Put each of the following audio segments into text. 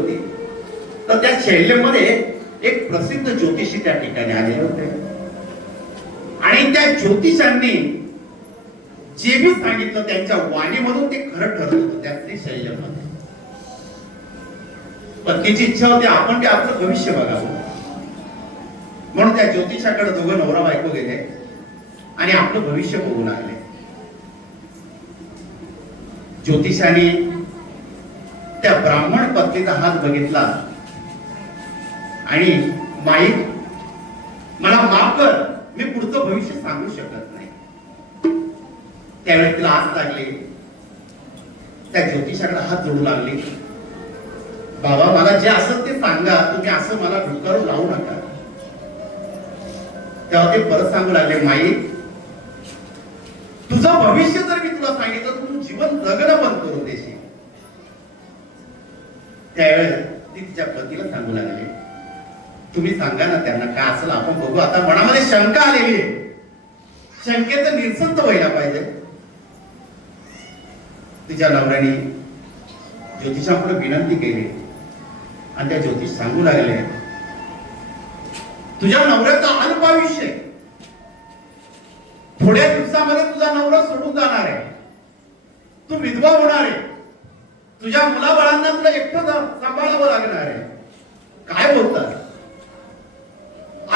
होती. तर त्या शैल्यमध्ये एक प्रसिद्ध ज्योतिषी त्या ठिकाणी आलेले होते. आणि त्या ज्योतिषांनी जे बी सांगितलं त्यांच्या वाणीमधून ते खरं ठरत होतं त्या स्त्री शैल्यमध्ये पत्नीची इच्छा होती आपण ते आपलं भविष्य बघावं. म्हणून त्या ज्योतिषाकडे दोघं नवरा बायको गेले आणि आपलं भविष्य बघू लागले. ज्योतिषाने त्या ब्राह्मण पत्नीचा हात बघितला. आणि माई मला माफ कर मी पुढचं भविष्य सांगू शकत नाही. त्यावेळी तिला हात लागले. त्या ज्योतिषाकडे हात जोडू लागले. बाबा मला जे असत ते सांगा तुम्ही असं मला ढुकारून लावू नका. तेव्हा ते परत सांगू लागले माई तुझं भविष्य जर मी तुला सांगितलं तर तू जीवन जगणं बंद करू देश त्यावेळेस ती तिच्या पतीला सांगू लागली. तुम्ही सांगा ना त्यांना काय असेल आपण बघू. आता मनामध्ये शंका आलेली आहे. शंकेचं निरसन तर व्हायला पाहिजे. तिच्या नवऱ्याने ज्योतिषापुढे विनंती केली. आणि त्या ज्योतिष सांगू लागले तुझ्या नवऱ्याचं अल्प आयुष्य थोड्या दिवसामध्ये तुझा नवरा सोडून जाणार आहे. तू विधवा होणार आहे. तुझ्या मुलाबाळांना तुला एकटं सांभाळावं लागणार आहे. काय बोलतात?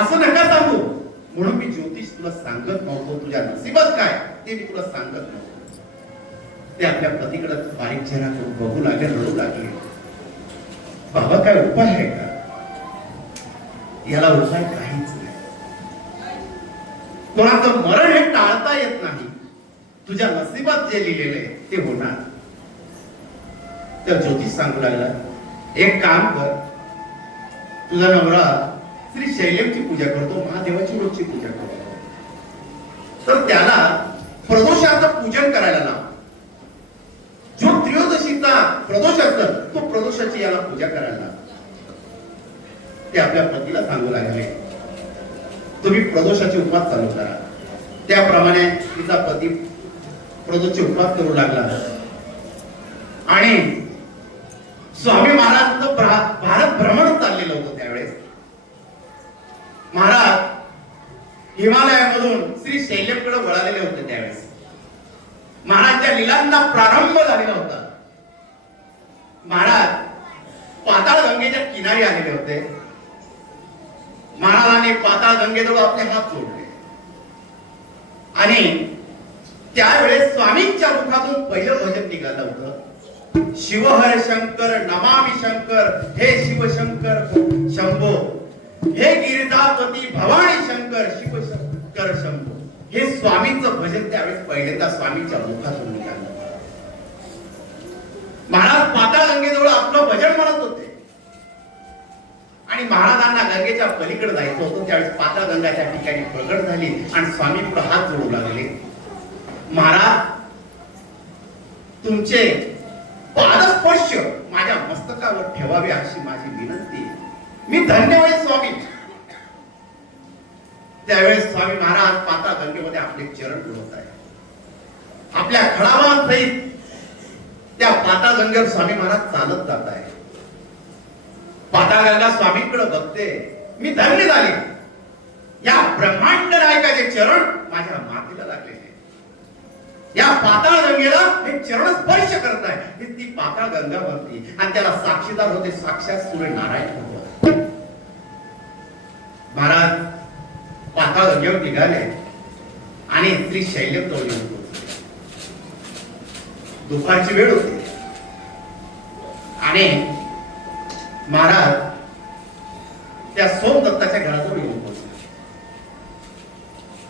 असं नका सांगू. म्हणून मी ज्योतिष तुला सांगत नव्हतो. तुझ्या नशिबात काय ते मी तुला सांगत नव्हतो. ते आपल्या पतीकडे बारीक चेहरा करून बघू लागले रडू लागले. बाबा काय उपाय आहे का? याला उपाय काहीच नाही. कोणाचं मरण हे टाळता येत नाही. तुझ्या नशिबात जे लिहिलेलं आहे ते होणार. तर ज्योतिष सांगू लागला. एक काम कर. तुझा नवरा श्री शैलेमची पूजा करतो महादेवाची रोजची पूजा करतो. तर त्याला प्रदोषाचं पूजन करायला लाव. जो त्रियोदशीचा प्रदोष असत तो प्रदोषाची याला पूजा करायला लाव. ते आपल्या पतीला सांगू लागले. तुम्ही प्रदोषाचे उपवास चालू करा. त्याप्रमाणे तिचा पती प्रदोषचे उपवास करू लागला. आणि स्वामी महाराजांचं भारत भ्रमण चाललेलं होतं त्यावेळेस. महाराज हिमालयामधून श्री शैल्यकडे वळालेले होते त्यावेळेस. महाराजच्या लिलांना प्रारंभ झालेला होता. महाराज पाताळ गंगेच्या किनारी आलेले होते. महाराजांनी पाताळ गंगेजवळ आपले हात जोडले. आणि त्यावेळेस स्वामींच्या मुखातून पहिलं भजन निघालं होतं. शिवहर शंकर नमामि शंकर हे शिवशंकर शंभो. हे गिरिजापती भवानी शंकर शिवशंकर शंभो. हे स्वामींचं भजन त्यावेळेस पहिल्यांदा स्वामीच्या मुखातून निघालं. महाराज पाताळ गंगेजवळ आपलं भजन म्हणत होते. आणि महाराजांना गंगेच्या पलीकडे जायचं होतं त्यावेळेस पाताळ गंगा त्या ठिकाणी प्रगट झाली आणि स्वामी पुढे हात जोडू लागले. महाराज तुमचे पादस्पर्श माझ्या मस्तकावर ठेवावे अशी माझी विनंती मी धन्य होईल स्वामी. त्यावेळेस स्वामी महाराज पाता गंगेमध्ये आपले चरण बुडवत आहे आपल्या खळावांसहित त्या पाता गंगेवर स्वामी महाराज चालत जात आहे पाताळगंगा स्वामींकडे बघते. मी धन्य झाले. या ब्रह्मांड नायकाचे चरण माझ्या मातीला लागलेले या पाताळ गंगेला हे चरण स्पर्श करत आहे. ही ती पाताळ गंगा बनते. आणि त्याला साक्षीदार होते साक्षात सूर्य नारायण भगवान. महाराज पाताळ गंगेवर निघाले आणि श्री शैल्य जवळ दुपारची वेळ होती. आणि महाराज त्या सोमदत्ताच्या घराजवळ येऊन पोहोचले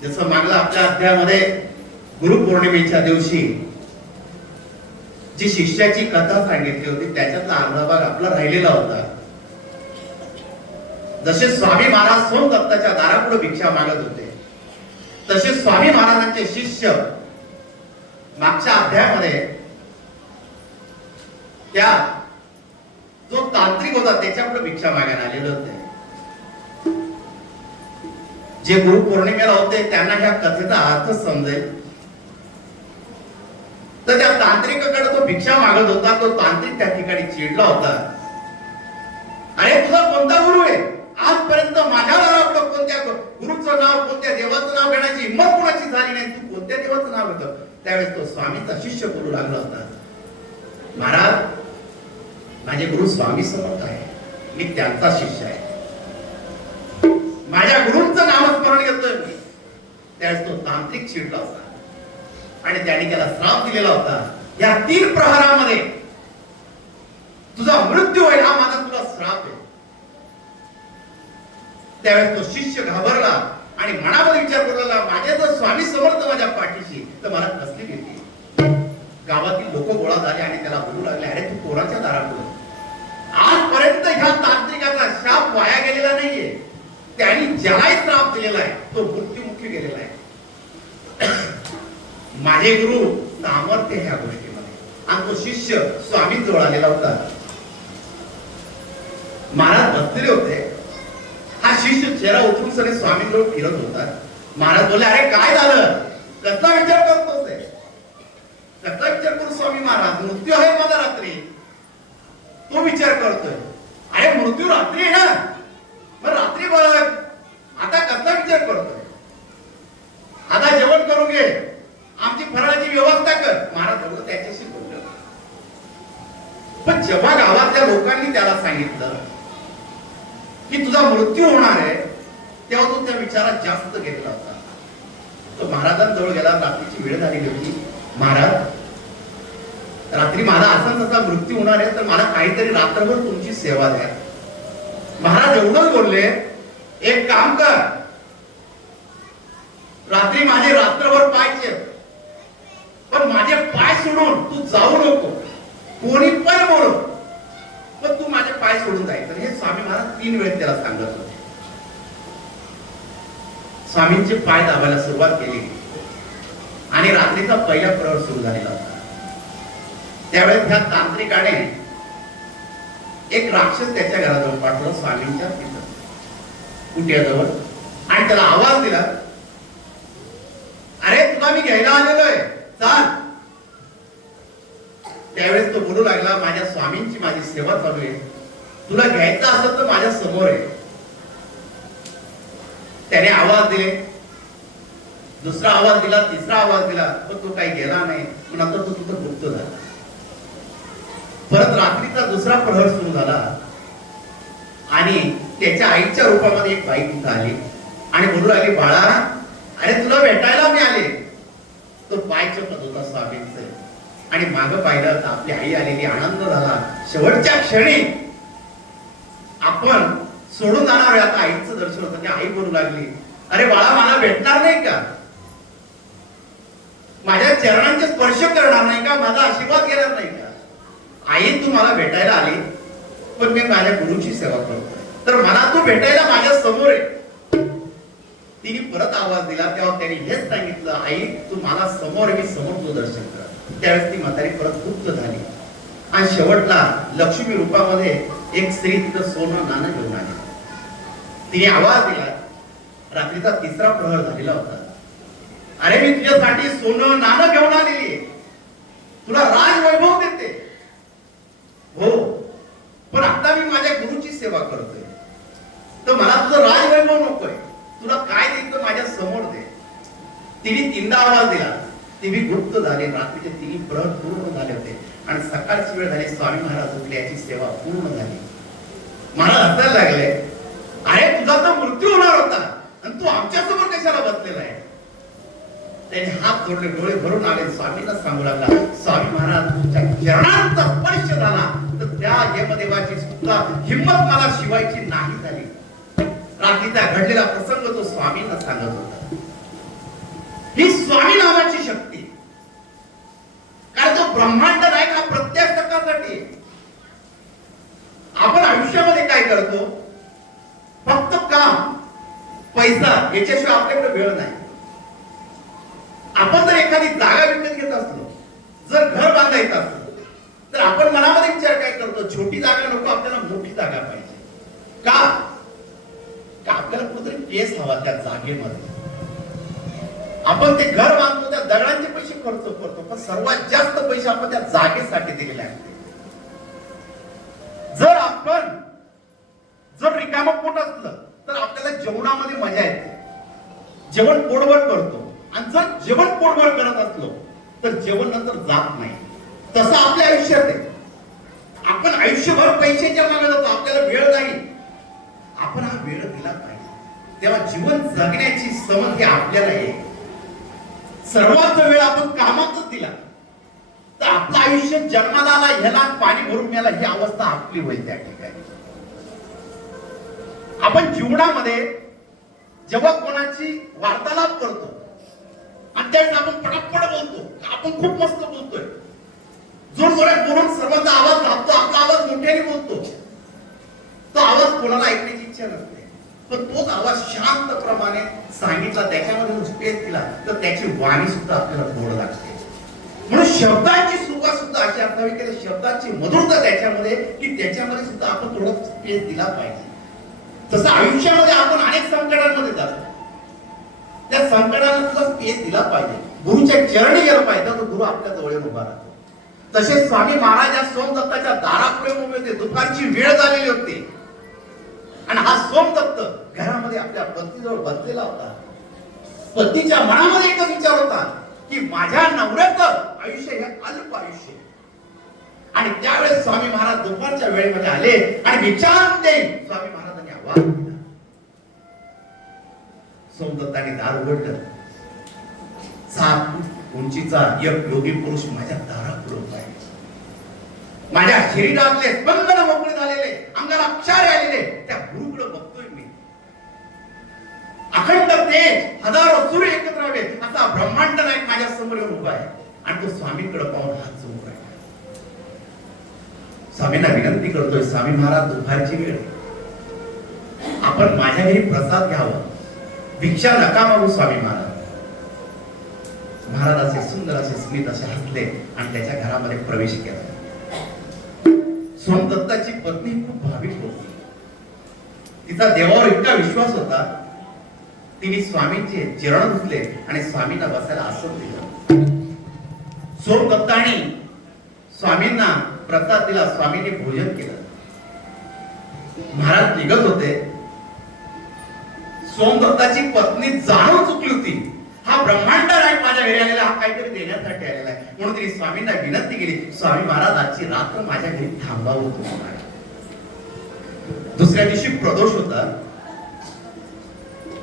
जसं मागला आपल्या अध्यायामध्ये गुरुपौर्णिमेच्या दिवशी जी शिष्याची कथा सांगितली होती त्याच्यातला अर्धा भाग आपला राहिलेला होता. जसे स्वामी महाराज सोमदत्ताच्या दारापुढे भिक्षा मागत होते तसे स्वामी महाराजांचे शिष्य मागच्या अध्यायामध्ये त्या जो तांत्रिक होता त्याच्यापुढे भिक्षा मागायला आलेले होते. जे गुरु पौर्णिमेला होते त्यांना ह्या कथेचा अर्थ समजेल. तर त्या तांत्रिकाकडे तो भिक्षा मागत होता तो तांत्रिक त्या ठिकाणी चिडला होता. अरे तुझा कोणता गुरु आहे? आजपर्यंत माझ्या घरातलं कोणत्या गुरुचं नाव कोणत्या देवाचं नाव घेण्याची हिंमत कोणाची झाली नाही? तू कोणत्या देवाचं नाव घेतो त्यावेळेस तो स्वामीचा शिष्य बोलू लागला होता. महाराज माझे गुरु स्वामी समर्थ आहे मी त्यांचा शिष्य आहे. माझ्या गुरुंचं नामस्मरण घेतोय मी. त्यावेळेस तो तांत्रिक चिडला होता. आणि त्याने त्याला श्राप दिलेला होता. या तीन प्रहारामध्ये तुझा मृत्यू होईल हा माझा तुला श्राप आहे त्यावेळेस तो शिष्य घाबरला आणि मनामध्ये विचार करू लागला जर स्वामी समर्थ माझ्या पाठीशी तर मला कसली भीती? गावातील लोक गोळा झाले आणि त्याला बोलू लागले अरे तू कोणाच्या दारापुढे आजपर्यंत ह्या तांत्रिकाचा शाप वाया गेलेला नाहीये. त्यांनी ज्यालाही श्राप दिलेला आहे तो मृत्युमुखी गेलेला आहे. माझे गुरु सामर्थ्य ह्या गोष्टीमध्ये. आणि तो शिष्य स्वामी जवळ आलेला होता. महाराज बसलेले होते. हा शिष्य चेहरा उतरून सगळे स्वामी जवळ फिरत होता. महाराज बोले अरे काय झालं? कसला विचार करतोस हे? कसला विचार करू स्वामी महाराज? मृत्यू आहे माझा रात्री. तो विचार करतोय. अरे मृत्यू रात्री आहे ना? मग रात्री बघ. आता कसला विचार करतोय? आता जेवण करून घे. आमची फराळाची व्यवस्था कर. महाराज एवढं त्याच्याशी बोललं. पण जेव्हा गावातल्या लोकांनी त्याला सांगितलं की तुझा मृत्यू होणार आहे तेव्हा तो त्या विचारात जास्त घेतला होता. तो महाराजांजवळ गेला रात्रीची वेळ झालेली होती. महाराज रात्री मला असा तसा मृत्यू होणार आहे तर मला काहीतरी रात्रभर तुमची सेवा द्या. महाराज एवढंच बोलले. एक काम कर. रात्री माझे रात्रभर पाहिजे पण माझे पाय सोडून तू जाऊ नको. कोणी पण म्हणून पण तू माझे पाय सोडून जायचं हे स्वामी महाराज तीन वेळ त्याला सांगत होते. स्वामींचे पाय दाबायला सुरुवात केली. आणि रात्रीचा पहिला प्रहर सुरू झालेला होता. त्यावेळेस त्या तांत्रिकाने एक राक्षस त्याच्या घराजवळ पाठवला स्वामींच्या तिथं. कुटियाजवळ आणि त्याला आवाज दिला. अरे तुला मी घ्यायला आलेलो आहे चाल. त्यावेळेस तो बोलू लागला माझ्या स्वामींची माझी सेवा चालू आहे. तुला घ्यायचं असेल तर माझ्यासमोर आहे त्याने आवाज दिले. दुसरा आवाज दिला तिसरा आवाज दिला. पण तो काही गेला नाही. पण नंतर तो तिथं गुप्त झाला. परत रात्रीचा दुसरा प्रहर सुरू झाला. आणि त्याच्या आईच्या रूपामध्ये एक बाई तिथं आली. आणि बोलू लागली बाळा अरे तुला भेटायला मी आले. तो पाय चपत होता स्वामींचे. आणि माग पाहिलं तर आपली आई आलेली आनंद झाला. शेवटच्या क्षणी आपण सोडून जाणार आहे. आता आईचं दर्शन होतं. त्या आई बोलू लागली अरे बाळा मला भेटणार नाही का? माझ्या चरणांचे स्पर्श करणार नाही का? माझा आशीर्वाद घेणार नाही का? आई तू मला भेटायला आली पण मी माझ्या गुरुची सेवा करतो तर मला तू भेटायला माझ्यासमोर आहे तिने परत आवाज दिला तेव्हा त्यांनी हेच सांगितलं आई तू मला समोर मी समोर तू दर्शन कर. त्यावेळेस ती म्हातारी परत गुप्त झाली. आणि शेवटला लक्ष्मी रूपामध्ये एक स्त्री तिथं सोनं नाणं घेऊन आली. तिने आवाज दिला रात्रीचा तिसरा प्रहर झालेला होता. अरे मी तुझ्यासाठी सोनं नाणं घेऊन आलेली आहे तुला राजवैभव देते हो पण आता मी माझ्या गुरुची सेवा करतोय तर मला तुझं राजवैभव नकोय तुला काय द्यायचं माझ्यासमोर दे तिने तीनदा आवाज दिला ती मी झाले रात्रीचे तिन्ही प्रहर पूर्ण झाले होते. आणि सकाळची वेळ झाली स्वामी महाराज उठले याची सेवा पूर्ण झाली. महाराज हसायला लागले. अरे तुझा तर मृत्यू होणार होता. आणि तू आमच्यासमोर कशाला बसलेला आहे? त्याने हात जोडले डोळे भरून आले. स्वामीला सांगू लागला स्वामी महाराज तुमच्या चरणांचा स्पर्श झाला. तर त्या यमदेवाची सुद्धा हिंमत मला शिवायची नाही झाली. रात्रीचा घडलेला प्रसंग तो स्वामींना सांगत होता. ही स्वामी नावाची शक्ती कारण जो ब्रह्मांड नाही का प्रत्येक टक्कासाठी आपण आयुष्यामध्ये काय करतो? फक्त काम पैसा याच्याशिवाय आपल्याकडे वेळ नाही. आपण जर एखादी जागा विकत घेत असलो जर घर बांधायचं असलं तर आपण मनामध्ये विचार काय करतो? छोटी जागा नको आपल्याला मोठी जागा पाहिजे. का? का आपल्याला कुठेतरी पेस हवा त्या जागेमध्ये. आपण ते घर बांधतो त्या दगडांचे खर्च करतो पण सर्वात जास्त पैसे आपण त्या जागेसाठी दिलेले आहेत. जर आपण जर रिकाम पोट असलं तर आपल्याला जेवणामध्ये मजा येते. जेवण पोटभर करतो. आणि जर जेवण पोटभर करत असलो तर जेवण नंतर जात नाही. तसं आपल्या आयुष्यात आहे. आपण आयुष्यभर पैशाच्या मागे जातो आपल्याला वेळ नाही. आपण हा वेळ दिला पाहिजे. तेव्हा जीवन जगण्याची समज ही आपल्याला येईल सर्वात वेळ आपण कामातच दिला. तर आपलं आयुष्य जन्माला आला ह्याला पाणी भरून मिळाला ही अवस्था आपली होईल त्या ठिकाणी. आपण जीवनामध्ये जेव्हा कोणाची वार्तालाप करतो आणि त्यावेळेस आपण पटापट बोलतो आपण खूप मस्त बोलतोय. जोर जोरात बोलून सर्वांचा आवाज घालतो आपला आवाज मोठ्याने बोलतो. तो आवाज कोणाला ऐकण्याची इच्छा नसते. पण तोच आवाज शांतप्रमाणे सांगितला त्याच्यामध्ये जर स्पेस दिला तर त्याची वाणी सुद्धा आपल्याला गोड लागते. म्हणून शब्दांची सुरुवात सुद्धा अशी असावी की शब्दाची शब्दांची मधुरता त्याच्यामध्ये की त्याच्यामध्ये सुद्धा आपण थोडा स्पेस दिला पाहिजे. तसं आयुष्यामध्ये आपण अनेक संकटांमध्ये जातो. त्या संकटाला सुद्धा स्पेस दिला पाहिजे. गुरुच्या चरणी गेलं पाहिजे तर गुरु आपल्या जवळ उभा राहतो. तसेच स्वामी महाराज या सोमदत्ताच्या दारापुढे उभे होते दुपारची वेळ झालेली होती. आणि हा सोमदत्त घरामध्ये आपल्या पत्नीजवळ बसलेला होता. पत्नीच्या मनामध्ये एकच विचार होता की माझ्या नवऱ्याचं आयुष्य हे अल्प आयुष्य आणि त्यावेळेस स्वामी महाराज दुपारच्या वेळेमध्ये आले आणि विचार देईल स्वामी महाराजांनी आवाज दिला. सोमदत्ताने दार उघडलं. सात उंचीचा एक योगी पुरुष माझ्या दारात पुरवत आहे. माझ्या शरीरातले स्पंदन मोकळे झालेले अंगाला क्षार आलेले त्या गुरुकडे बघतोय मी. अखंड तेज हजारो सूर्य एकत्र हवे असा ब्रह्मांड नायक माझ्यासमोर उभा आहे. आणि तो स्वामीकडे पाहून हात जोडून आहे. स्वामींना विनंती करतोय स्वामी महाराज दुपारची वेळ. आपण माझ्या घरी प्रसाद घ्यावा. भिक्षा नका मागू स्वामी महाराज. महाराज असे सुंदर असे स्मित असे हसले आणि त्याच्या घरामध्ये प्रवेश केला. सोमदत्ताची पत्नी खूप भाविक होती. तिचा देवावर इतका विश्वास होता तिने स्वामींचे चरण धुतले आणि स्वामींना बसायला आसन दिलं. सोमदत्ताने स्वामींना प्रसाद दिला स्वामींनी भोजन केलं. महाराज निघत होते. सोमदत्ताची पत्नी जाणून चुकली होती. हा ब्रह्मांड नायक माझ्या घरी आलेला हा काहीतरी देण्यासाठी आलेला आहे. म्हणून तिने स्वामींना विनंती केली स्वामी महाराज आजची रात्र माझ्या घरी थांबावं तुम्हाला दुसऱ्या दिवशी प्रदोष होता.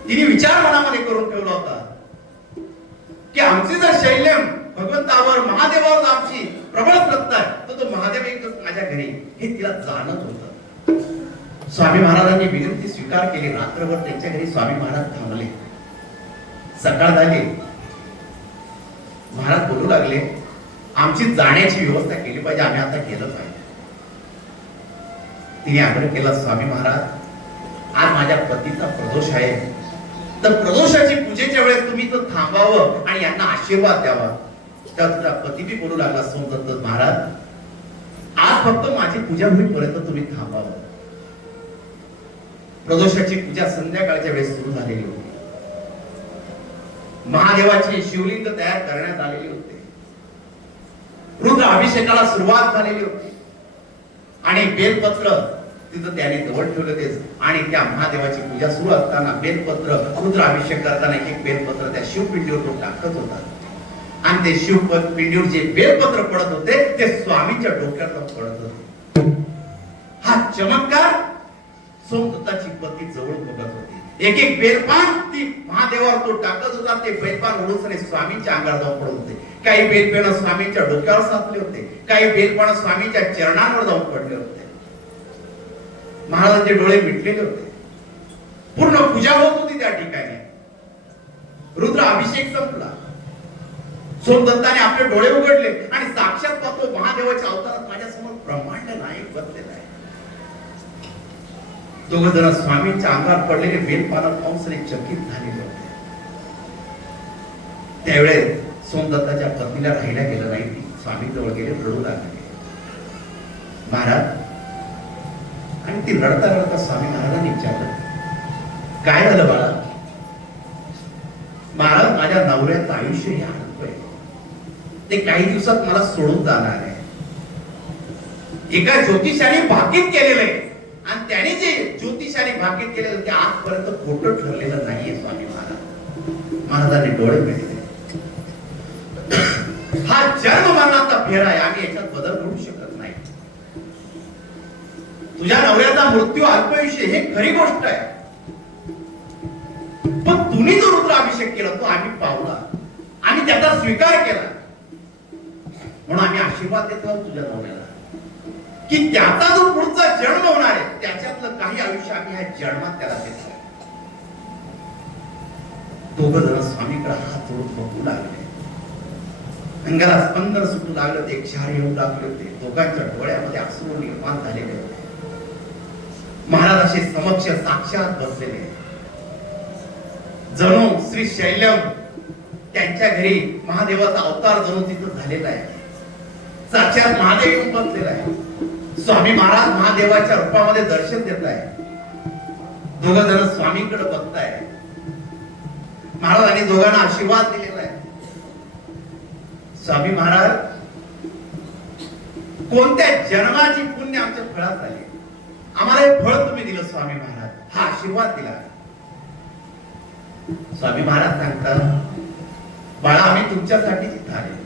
तिने विचार मनामध्ये करून ठेवला होता की आमची जर शैल्यम भगवंतावर महादेवावर आमची प्रबळ श्रद्धा आहे तर तो महादेव एकच माझ्या घरी हे तिला जाणत होत. स्वामी महाराजांनी विनंती स्वीकार केली रात्रभर त्यांच्या घरी स्वामी महाराज थांबले. सकाळ झाली महाराज बोलू लागले आमची जाण्याची व्यवस्था केली पाहिजे आम्ही आता केलं पाहिजे तिने आग्रह केला स्वामी महाराज आज माझ्या पतीचा प्रदोष आहे. तर प्रदोषाची पूजेच्या वेळेस तुम्ही तर थांबावं आणि यांना आशीर्वाद द्यावा. तेव्हा तुझा पती बी बोलू लागला सोमदत्त महाराज आज फक्त माझी पूजा होईपर्यंत तुम्ही थांबावं. प्रदोषाची पूजा संध्याकाळच्या वेळेस सुरू झालेली होती. महादेवाची शिवलिंग तयार करण्यात आलेली होते. रुद्र अभिषेकाला सुरुवात झालेली होती. आणि बेलपत्र तिथं त्याने जवळ ठेवलं तेच आणि त्या महादेवाची पूजा सुरू असताना बेलपत्र रुद्र अभिषेक करताना एक बेलपत्र त्या शिवपिंडीवर तो टाकत होता. आणि ते शिव पिंडीवर जे बेलपत्र पडत होते ते स्वामीच्या डोक्यात पडत होते. हा चमत्कार सोमदत्ताची पती जवळ बघत होती. एक एक बेलपान ती महादेवावर तो टाकत होता ते बेलपान ओढून स्वामींच्या अंगावर जाऊन पडत होते. काही बेलपेन स्वामींच्या डोक्यावर साचले होते. काही बेलपान स्वामींच्या चरणांवर जाऊन पडले होते. महाराजांचे डोळे मिटलेले होते. पूर्ण पूजा होत होती त्या ठिकाणी. रुद्र अभिषेक संपला. सोमदत्ताने आपले डोळे उघडले आणि साक्षात पाहतो महादेवाच्या अवतारात माझ्यासमोर ब्रह्मांड नायक बसलेला. दोघ जण स्वामींच्या अंगावर पडलेले बेलपानात पाहून सगळे चकित झालेले होते. त्यावेळेस सोमदत्ताच्या पत्नीला राहिल्या गेलं नाही ती स्वामी जवळ गेले रडू लागले. महाराज आणि ती रडता रडता स्वामी महाराजांनी विचारलं काय झालं बाळा? महाराज माझ्या नवऱ्याचं आयुष्य हे अडकं ते काही दिवसात मला सोडून जाणार आहे. एका ज्योतिषाने भाकीत केलेलं आहे. आणि त्याने जे शिष्याने भाकीत केलेलं ते आजपर्यंत खोटं ठरलेलं नाहीये स्वामी महाराज. महाराजांनी डोळे मिळले हा जन्म मरणाचा फेरा आहे आम्ही याच्यात बदल घडू शकत नाही. तुझ्या नवऱ्याचा मृत्यू अल्पयुष्य हे खरी गोष्ट आहे. पण तुम्ही जो रुद्राभिषेक केला तो आम्ही पावला. आणि त्याचा स्वीकार केला. म्हणून आम्ही आशीर्वाद देतो तुझ्या नवऱ्याला. की त्याचा जो पुढचा जन्म होणार आहे त्याच्यातलं काही आयुष्य आम्ही ह्या जन्मात त्याला देतो दोघ जण स्वामीकडे हात जोडून बघू लागले. अंगाला स्पंदन सुटू लागलं ते क्षार येऊ लागले होते दोघांच्या डोळ्यामध्ये अश्रू निर्माण झालेले होते. महाराज असे समक्ष साक्षात बसलेले. जणू श्री शैल्यम त्यांच्या घरी महादेवाचा अवतार जणू तिथं झालेला आहे. साक्षात महादेव येऊन बसलेला आहे. स्वामी महाराज महादेवाच्या रूपामध्ये दर्शन देत आहे दोघ जण स्वामींकडे बघताय. महाराजांनी दोघांना आशीर्वाद दिलेला आहे. स्वामी महाराज कोणत्या जन्माची पुण्य आमच्या फळात आली आम्हाला हे फळ तुम्ही दिलं स्वामी महाराज. हा आशीर्वाद दिला. स्वामी महाराज सांगतात बाळा आम्ही तुमच्यासाठी इथं आले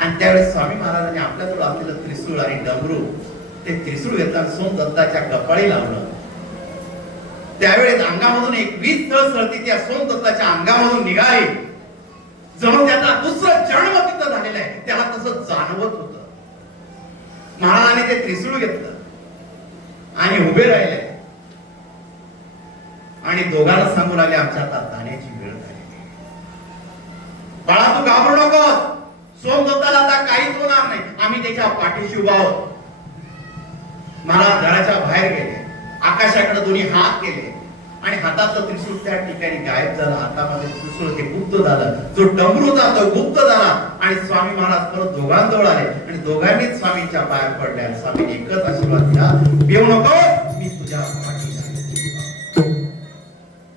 आणि त्यावेळेस स्वामी महाराजांनी आपल्याजवळ असलेलं त्रिसूळ आणि डमरू ते त्रिसूळ घेताना सोन दत्ताच्या कपाळी लावलं. त्यावेळेस अंगामधून एक वीस तळ सळती त्या सोन दत्ताच्या अंगामधून निघाली. जणू त्याचा दुसरं जन्म तिथं झालेलं आहे. त्याला तसं जाणवत होत. महाराजांनी ते त्रिसूळ घेतलं. आणि उभे राहिले. आणि दोघांना सांगून आले आमच्या आता जाण्याची वेळ झाली. बाळा तू घाबरू नको सोम दत्ता आम्ही त्याच्या पाठीशी उभा आहोत. घराच्या बाहेर गेले. आकाशाकडे दोन्ही हात केले. आणि हातातलं त्रिशूळ त्या ठिकाणी गायब झालं. हातामध्ये त्रिशूळ ते गुप्त झालं. जो डमरू होता तो गुप्त झाला. आणि स्वामी महाराज परत दोघांजवळ आले. आणि दोघांनीच स्वामींच्या पाया पडल्या स्वामी एकच आशीर्वाद दिला. भिवू नको